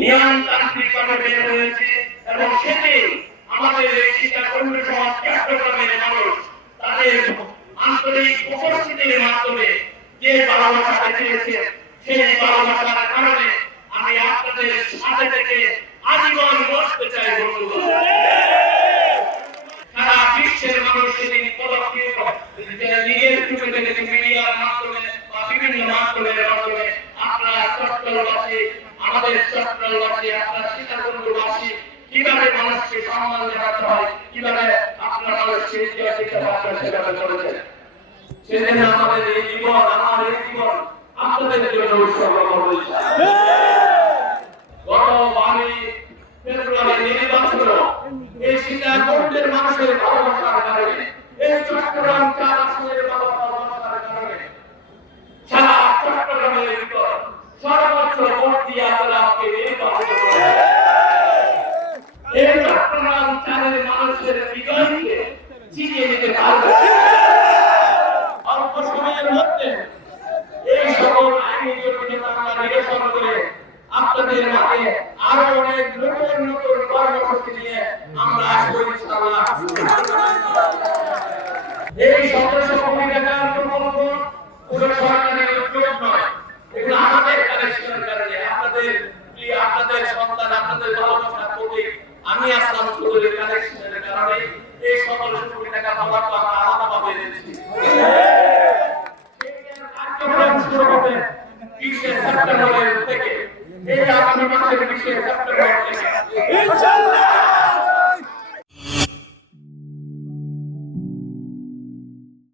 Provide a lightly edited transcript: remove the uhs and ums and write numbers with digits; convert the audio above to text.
নিয়মতান্ত্রিকভাবে বের হয়েছে এবং সেটি আমাদের এই শিক্ষাকর্মী সমাজ চট্টগ্রামের মানুষ তাদের আন্তরিক উপস্থিতির মাধ্যমে যে ভালোবাসা চেয়েছে সেই ভালোবাসার কারণে আমি আপনাদের সাথে থেকে আজীবন বসতে চাই বন্ধুগণ। সারা বিশ্বের মানুষ সেদিন পদক্ষেপ নিজের চোখে দেখেছে মিডিয়ার মাধ্যমে বা বিভিন্ন মাধ্যমের মাধ্যমে আপনারা চট্টগ্রামবাসী আমাদের চট্টগ্রামবাসী আপনারা শিক্ষাকর্মীবাসী কিভাবে মানুষকে সম্মান জানাতে হয় কিভাবে আপনারা মানুষকে সেভাবে করেছেন। সেদিন আমাদের এই জীবন আমার এই জীবন আপনাদের জন্য উৎসর্গ করতে চাই। গত 12 ফেব্রুয়ারি নির্বাচন এই শিক্ষাকর্মীদের মানুষের ভালোবাসার কারণে এই চট্টগ্রাম 4 আসনের ভালোবাসার কারণে সারা চট্টগ্রামের ভিতর সর্বোচ্চ ভোট দিয়ে আপনারা আমাকে নির্বাচিত করেন। এই চট্টগ্রাম 4-এর মানুষের বিজয়কে ছিনিয়ে নিতে পারবে অল্প সময়ের মধ্যে এই সকল আইনি জটিলতা আমরা নিরসন করে আপনাদের মাঝে আরো অনেক নতুন নতুন কর্মসূচি নিয়ে আমরা আসবো ইনশাআল্লাহ। এই সদস্য ভূমিকার প্রকল্প পুরো সরকারের উদ্যোগ নয়, এগুলো আমাদের কালেকশনের কারণে আপনাদের সন্তান আপনাদের ভালোবাসার প্রতীক আমি আসলাম চৌধুরীর কালেকশনের কারণে এই সকল সুবিধা আমরা আলাদাভাবে দিচ্ছি। কার্যক্রম শুরু হবে 20 সেপ্টেম্বর থেকে, এই আগামী মাসের 20 সেপ্টেম্বর থেকে।